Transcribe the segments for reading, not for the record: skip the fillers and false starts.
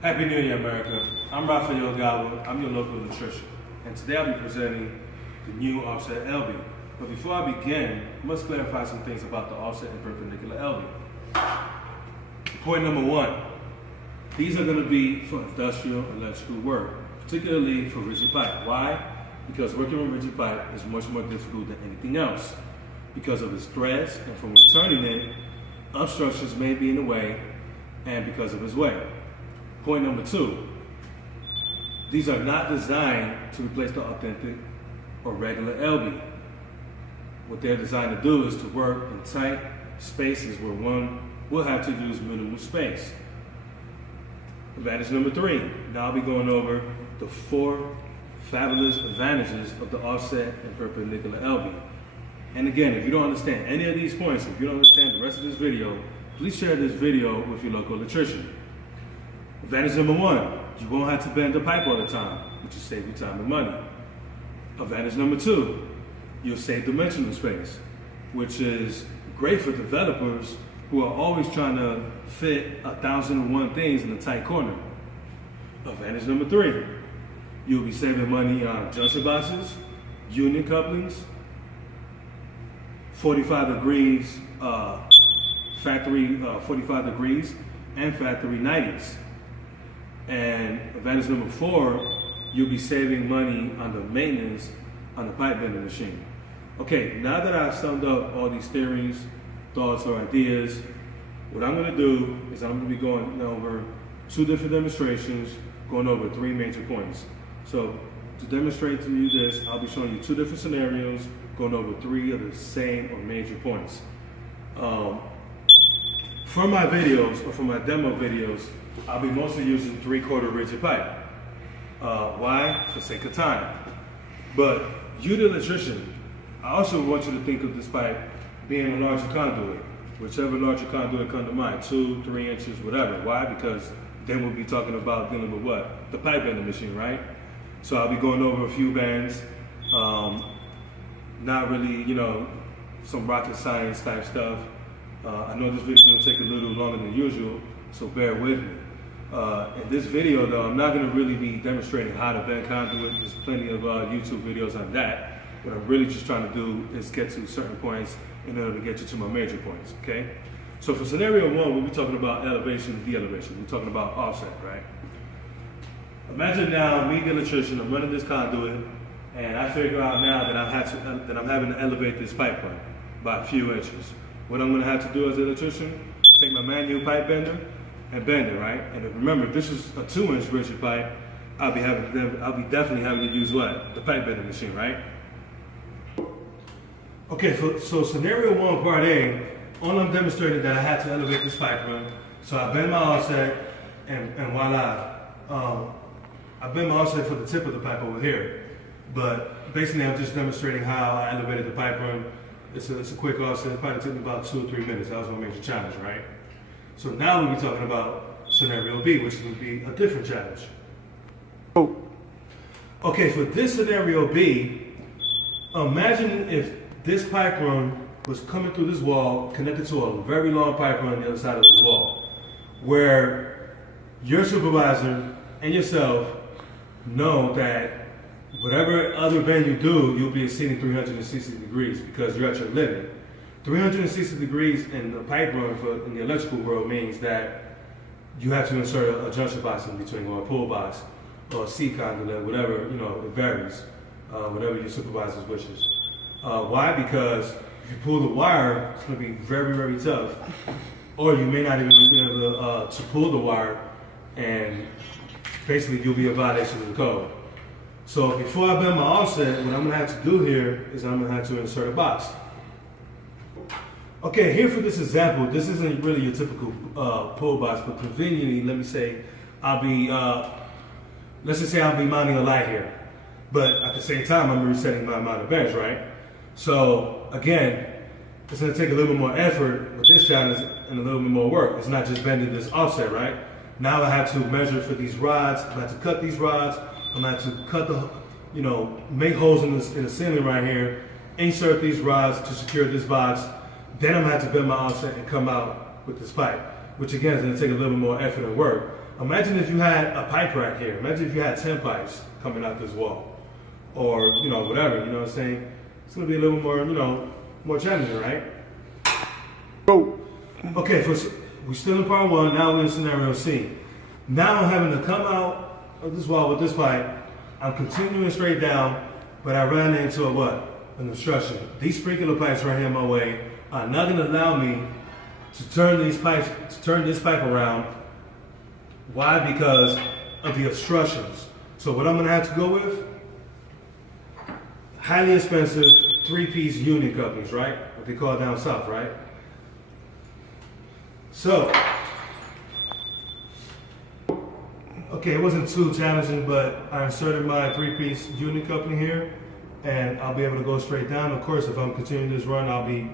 Happy New Year, America. I'm Rafael Gallo. I'm your local electrician. And today I'll be presenting the new offset LB. But before I begin, I must clarify some things about the offset and perpendicular LB. Point number one, these are going to be for industrial electrical work, particularly for rigid pipe. Why? Because working with rigid pipe is much more difficult than anything else because of its threads, and from returning it, obstructions may be in the way, and because of its weight. Point number two, these are not designed to replace the authentic or regular LB. What they're designed to do is to work in tight spaces where one will have to use minimal space. Advantage number three, now I'll be going over the 4 fabulous advantages of the offset and perpendicular LB. And again, if you don't understand any of these points, if you don't understand the rest of this video, please share this video with your local electrician. Advantage number one, you won't have to bend the pipe all the time, which will save you time and money. Advantage number two, you'll save dimensional space, which is great for developers who are always trying to fit 1,001 things in a tight corner. Advantage number three, you'll be saving money on junction boxes, union couplings, 45 degrees, factory 45 degrees, and factory 90s. And advantage number four, you'll be saving money on the maintenance on the pipe bending machine. Okay, now that I've summed up all these theories, thoughts, or ideas, what I'm going to do is I'm going to be going over 2 different demonstrations, going over 3 major points. So to demonstrate to you this, I'll be showing you 2 different scenarios, going over 3 of the same or major points. For my videos, or for my demo videos, I'll be mostly using 3/4 rigid pipe. Why? For sake of time. But you, the electrician, I also want you to think of this pipe being a larger conduit, whichever larger conduit comes to mind, 2, 3 inches, whatever. Why? Because then we'll be talking about dealing with what? The pipe bending machine, right? So I'll be going over a few bends, not really, some rocket science type stuff. I know this video is going to take a little longer than usual, so bear with me. In this video though, I'm not going to really be demonstrating how to bend conduit. There's plenty of YouTube videos on that. What I'm really just trying to do is get to certain points in order to get you to my major points, okay? So for scenario one, we'll be talking about elevation and de-elevation. We're talking about offset, right? Imagine now, me, the electrician, I'm running this conduit, and I figure out now that I'm having to elevate this pipe run by a few inches. What I'm going to have to do as an electrician, take my manual pipe bender and bend it, right? And remember, if this is a 2-inch rigid pipe, I'll be definitely having to use what? The pipe bending machine, right? Okay, so scenario one, part A, all I'm demonstrating that I had to elevate this pipe run. So I bend my offset, and voila. I bend my offset for the tip of the pipe over here. But basically, I'm just demonstrating how I elevated the pipe run. It's a quick offset. It probably took me about 2 or 3 minutes. That was my major challenge, right? So now we'll be talking about scenario B, which would be a different challenge. Okay, for this scenario B, imagine if this pipe run was coming through this wall, connected to a very long pipe run on the other side of this wall, where your supervisor and yourself know that whatever other bend you do, you'll be exceeding 360 degrees because you're at your limit. 360 degrees in the pipe run in the electrical world means that you have to insert a junction box in between, or a pull box, or a C conduit, whatever, it varies, whatever your supervisor's wishes. Why? Because if you pull the wire, it's going to be very, very tough. Or you may not even be able to pull the wire, and basically you'll be a violation of the code. So before I bend my offset, what I'm going to have to do here is I'm going to have to insert a box. Okay, here for this example, this isn't really your typical pull box, but conveniently, let me say, let's just say I'll be mounting a light here. But at the same time, I'm resetting my amount of bench, right? So again, it's going to take a little bit more effort with this challenge and a little bit more work. It's not just bending this offset, right? Now I have to measure for these rods. I have to cut these rods. I'm going to have to cut the, make holes in the ceiling right here, insert these rods to secure this box. Then I'm going to have to bend my offset and come out with this pipe, which again is going to take a little bit more effort and work. imagine if you had a pipe rack here. Imagine if you had 10 pipes coming out this wall. Or, whatever, you know what I'm saying? It's gonna be a little more, more challenging, right? Okay, we're still in part 1, now we're in scenario C. Now I'm having to come out of this wall with this pipe. I'm continuing straight down, but I ran into a what? An obstruction. These sprinkler pipes right here in my way are not gonna allow me to turn this pipe around. Why? Because of the obstructions. So what I'm gonna have to go with, highly expensive 3-piece unit couplings, right? What they call down south, right? So, okay, it wasn't too challenging, but I inserted my 3-piece unit coupling here, and I'll be able to go straight down. Of course, if I'm continuing this run, I'll be,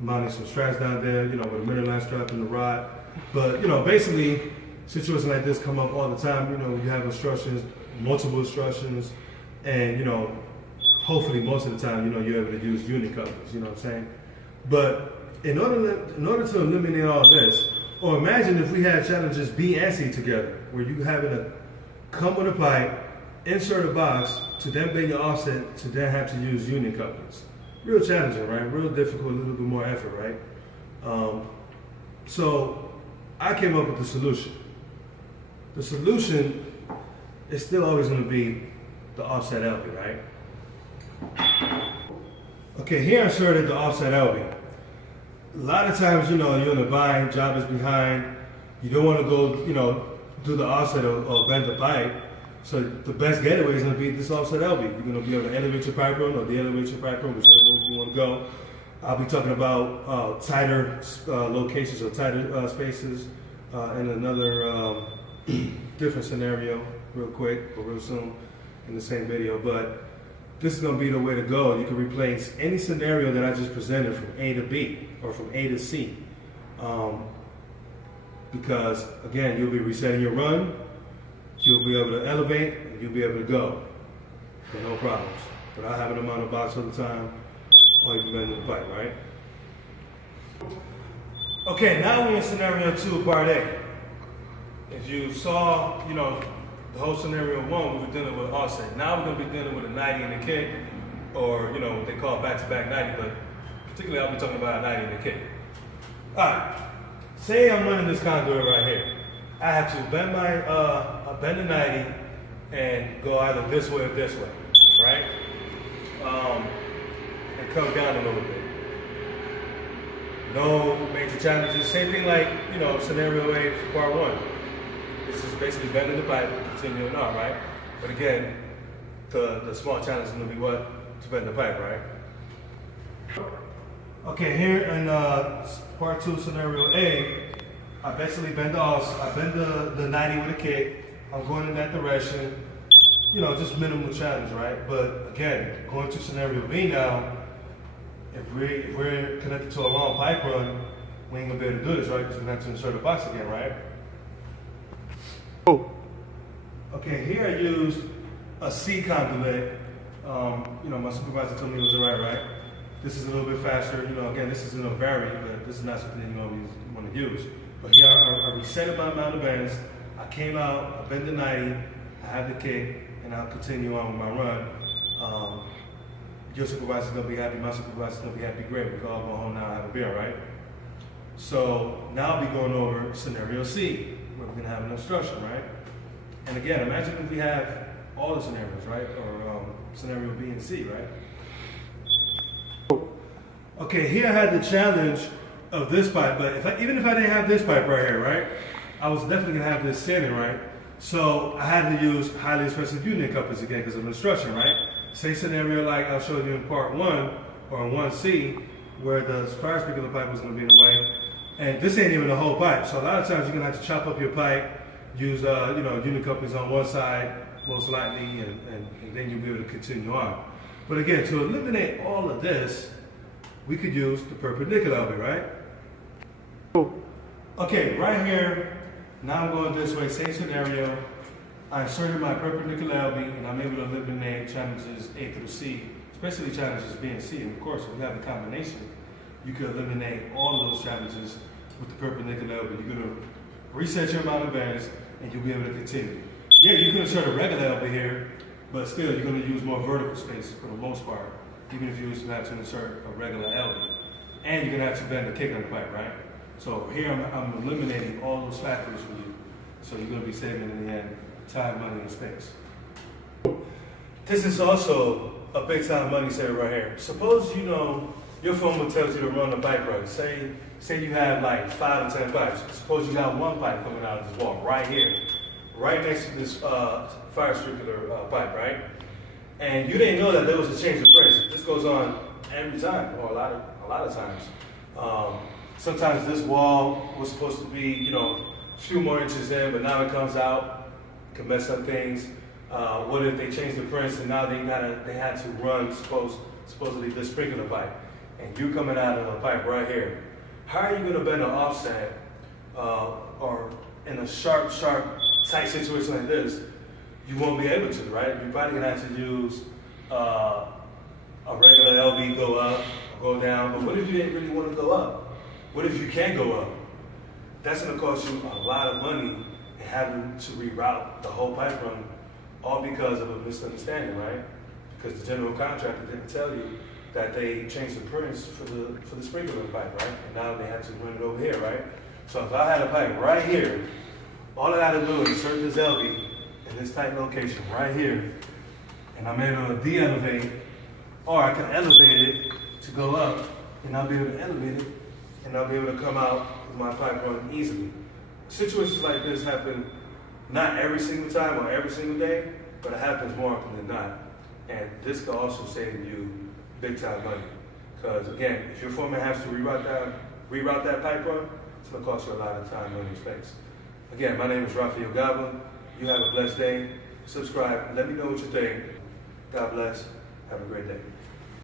mounting some straps down there, with a mirror line strap and the rod. But, basically, situations like this come up all the time. You have obstructions, multiple obstructions, and, hopefully most of the time, you're able to use unit couplings, you know what I'm saying? But in order to eliminate all this, or imagine if we had challenges B and C together, where you having to come with a pipe, insert a box, to then bend your offset, to then have to use unit couplings. Real challenging, right? Real difficult, a little bit more effort, right? So I came up with the solution. The solution is still always going to be the offset LB, right? Okay, here I inserted the offset LB. A lot of times, you're in a bind, job is behind, you don't want to go, do the offset or bend the pipe. So the best getaway is going to be this offset LB. You're going to be able to elevate your pipe run or de-elevate your pipe run, whichever way you want to go. I'll be talking about tighter locations or tighter spaces in another different scenario real quick or real soon in the same video. But this is going to be the way to go. You can replace any scenario that I just presented from A to B or from A to C. Because, again, you'll be resetting your run, you'll be able to elevate, and you'll be able to go with no problems. Without having them on the box all the time, or even bending the pipe, right? Okay, now we're in scenario 2, part A. If you saw, the whole scenario 1, we were dealing with offset. Now we're going to be dealing with a 90 in the kick, or what they call back-to-back 90, but particularly I'll be talking about a 90 in the kick. All right, say I'm running this conduit right here. I have to bend bend the 90 and go either this way or this way, right? And come down a little bit. No major challenges. Same thing like, scenario A for part 1. This is basically bending the pipe and continuing on, right? But again, the small challenge is going to be what? To bend the pipe, right? Okay, here in part 2, scenario A, I basically bend I bend the 90 with a kick. I'm going in that direction. Just minimal challenge, right? But again, going to scenario B now, if we're connected to a long pipe run, we ain't gonna be able to do this, right? Because we're gonna have to insert a box again, right? Okay, here I used a C conduit. My supervisor told me it was right? This is a little bit faster. Again, this isn't a variant, but this is not something you always want to use. But here I reset my amount of bends. I came out, I bend the 90, I have the kick, and I'll continue on with my run. Your supervisor's gonna be happy, my supervisor's gonna be happy, great. We can all go home now and have a beer, right? So now I'll be going over scenario C, where we're gonna have an obstruction, right? And again, imagine if we have all the scenarios, right? Or scenario B and C, right? Okay, here I had the challenge of this pipe, but even if I didn't have this pipe right here, right? I was definitely gonna have this standing, right? So I had to use highly expensive unit couplings again because of obstruction, right? Same scenario like I showed you in part 1 or in 1C, where the fire sprinkler pipe was gonna be in the way. And this ain't even the whole pipe. So a lot of times you're gonna have to chop up your pipe, use unit couplings on one side, most likely, and then you'll be able to continue on. But again, to eliminate all of this, we could use the perpendicular LB, right? Okay, right here, now I'm going this way, same scenario. I inserted my perpendicular LB and I'm able to eliminate challenges A through C, especially challenges B and C. And of course, if you have a combination, you could eliminate all of those challenges with the perpendicular LB. You're gonna reset your amount of bands, and you'll be able to continue. Yeah, you can insert a regular elbow here, but still you're going to use more vertical space for the most part, even if you used to have to insert a regular elbow. And you're going to have to bend the kick on the pipe, right? So here I'm eliminating all those factors for you. So you're going to be saving in the end time, money, and space. This is also a big time money saver right here. Suppose you know your phone tells you to run the pipe right. Say you have like 5 or 10 pipes. Suppose you got one pipe coming out of this wall right here, right next to this fire sprinkler pipe, right? And you didn't know that there was a change of pressure. This goes on every time, or a lot of times. Sometimes this wall was supposed to be, a few more inches in, but now it comes out. It can mess up things. What if they changed the prints and now they had to run supposedly the sprinkler pipe, and you coming out of a pipe right here? How are you going to bend an offset or in a sharp, tight situation like this? You won't be able to, right? You're probably going to have to use a regular LB go up, or go down. But what if you didn't really want to go up? What if you can't go up? That's going to cost you a lot of money and having to reroute the whole pipe run, all because of a misunderstanding, right? Because the general contractor didn't tell you that they changed the prints for the sprinkler pipe, right? And now they have to run it over here, right? So if I had a pipe right here, all I got to do is insert this LB in this tight location right here, and I'm able to de-elevate, or I can elevate it to go up, and I'll be able to elevate it, and I'll be able to come out with my pipe run easily. Situations like this happen not every single time or every single day, but it happens more often than not. And this could also save you big time money. Because again, if your foreman has to reroute that pipe run, it's going to cost you a lot of time, money, and space. Again, my name is Rafael Goblin. You have a blessed day. Subscribe. Let me know what you think. God bless. Have a great day.